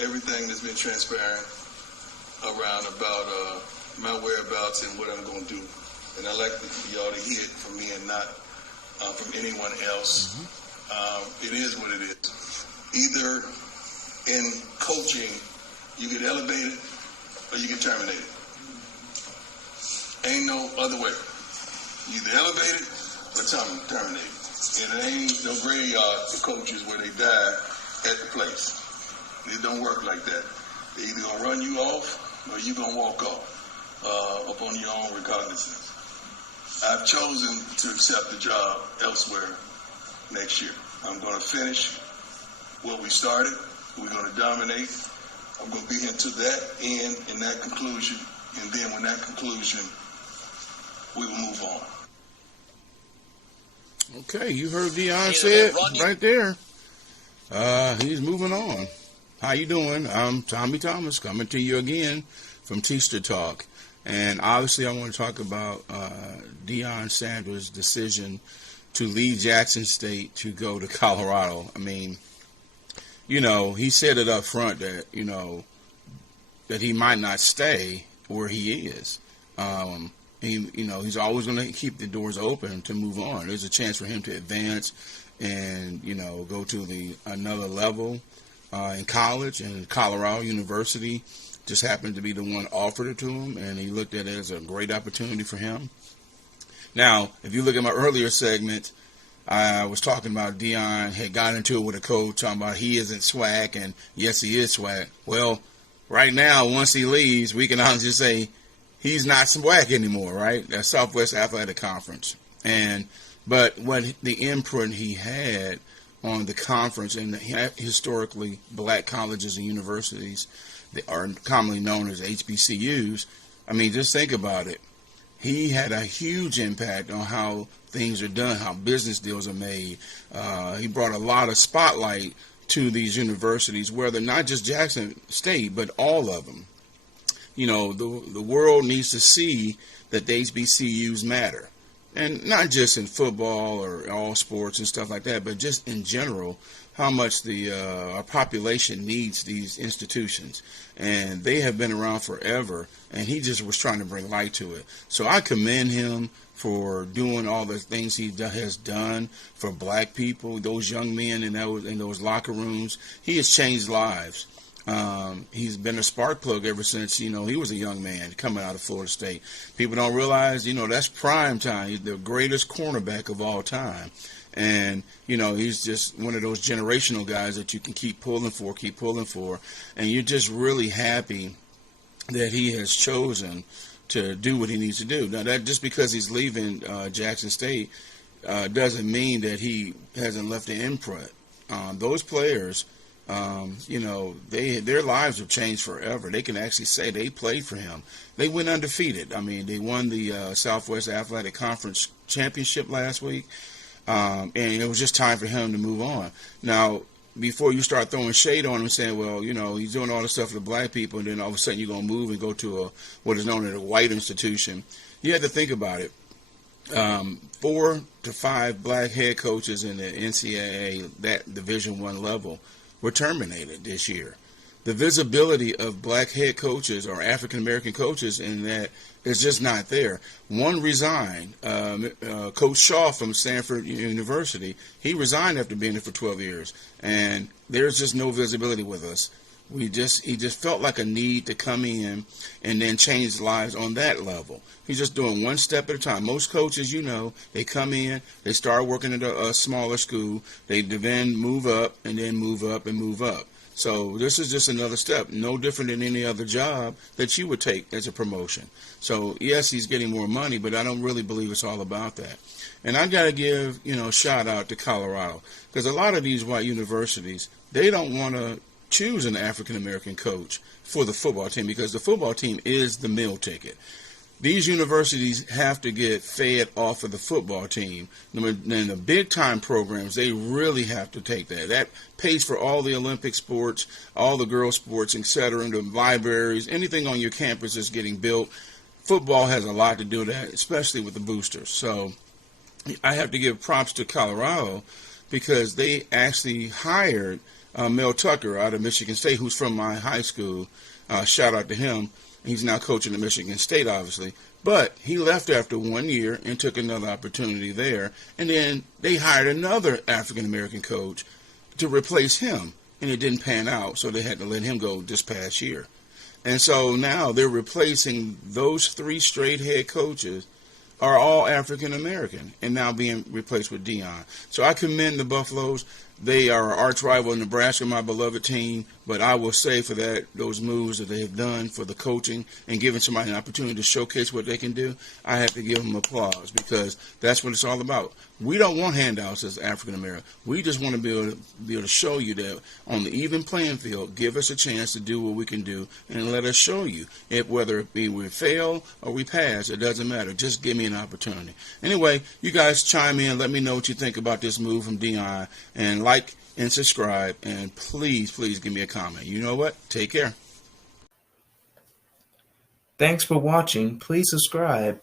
everything that's been transparent around about my whereabouts and what I'm going to do. And I like y'all to hear it from me and not from anyone else. It is what it is. Either in coaching, you get elevated or you get terminated. Ain't no other way. You either elevated or terminated. And it ain't no graveyard for coaches where they die at the place. It don't work like that. They're either going to run you off or you're going to walk off upon your own recognizance. I've chosen to accept the job elsewhere next year. I'm going to finish what we started. We're going to dominate. I'm going to be into that end and that conclusion. And then when that conclusion, we will move on. Okay, you heard Deion say it right there. He's moving on. How you doing? I'm Tommy Thomas coming to you again from T-ster Talk. And obviously I want to talk about Deion Sanders' decision to leave Jackson State to go to Colorado. I mean, you know, he said it up front that, you know, that he might not stay where he is. He's always going to keep the doors open to move on. There's a chance for him to advance and, you know, go to another level in college, and Colorado University just happened to be the one offered it to him, and he looked at it as a great opportunity for him. Now, if you look at my earlier segment, I was talking about Deion had got into it with a coach, talking about he isn't swag, and yes, he is swag. Well, right now, once he leaves, we can honestly say he's not swag anymore, right? That's Southwest Athletic Conference. But what the imprint he had on the conference and historically black colleges and universities that are commonly known as HBCUs, I mean, just think about it. He had a huge impact on how things are done, how business deals are made. He brought a lot of spotlight to these universities, whether not just Jackson State, but all of them. You know, the world needs to see that the HBCUs matter. And not just in football or all sports and stuff like that, but just in general, how much our population needs these institutions. And they have been around forever, and he just was trying to bring light to it. So I commend him for doing all the things he has done for black people, those young men in those locker rooms. He has changed lives. He's been a spark plug ever since, you know, he was a young man coming out of Florida State. People don't realize, you know, that's prime time. He's the greatest cornerback of all time. And, you know, he's just one of those generational guys that you can keep pulling for. And you're just really happy that he has chosen to do what he needs to do. Now, that just because he's leaving Jackson State doesn't mean that he hasn't left an imprint. Those players, you know, their lives have changed forever. They can actually say they played for him. They went undefeated. I mean, they won the Southwest Athletic Conference championship last week, and it was just time for him to move on. Now, before you start throwing shade on him and saying, well, you know, he's doing all this stuff for the black people, and then all of a sudden you're going to move and go to what is known as a white institution, you have to think about it. 4 to 5 black head coaches in the NCAA, that Division I level, were terminated this year. The visibility of black head coaches or African-American coaches in that is just not there. One resigned. Coach Shaw from Stanford University, he resigned after being there for 12 years. And there's just no visibility with us. He just felt like a need to come in and then change lives on that level. He's just doing one step at a time. Most coaches, you know, they come in, they start working at a smaller school, they then move up and then move up and move up. So this is just another step, no different than any other job that you would take as a promotion. So yes, he's getting more money, but I don't really believe it's all about that. And I got to give, you know, a shout out to Colorado, because a lot of these white universities, they don't want to choose an African-American coach for the football team, because the football team is the meal ticket. These universities have to get fed off of the football team. And the big-time programs, they really have to take that. That pays for all the Olympic sports, all the girls' sports, etc., and the libraries, anything on your campus is getting built. Football has a lot to do with that, especially with the boosters. So I have to give props to Colorado, because they actually hired Mel Tucker out of Michigan State, who's from my high school. Shout out to him. He's now coaching at Michigan State, obviously. But he left after 1 year and took another opportunity there. And then they hired another African-American coach to replace him. And it didn't pan out, so they had to let him go this past year. And so now they're replacing those 3 straight head coaches are all African-American and now being replaced with Deion. So I commend the Buffaloes. They are our arch rival in Nebraska, my beloved team. But I will say for that, those moves that they have done for the coaching and giving somebody an opportunity to showcase what they can do, I have to give them applause because that's what it's all about. We don't want handouts as African American. We just want to be able to show you that on the even playing field, give us a chance to do what we can do and let us show you. Whether it be we fail or we pass, it doesn't matter. Just give me an opportunity. Anyway, you guys chime in. Let me know what you think about this move from Deion. And like and subscribe. And please, please give me a comment. You know what? Take care. Thanks for watching. Please subscribe.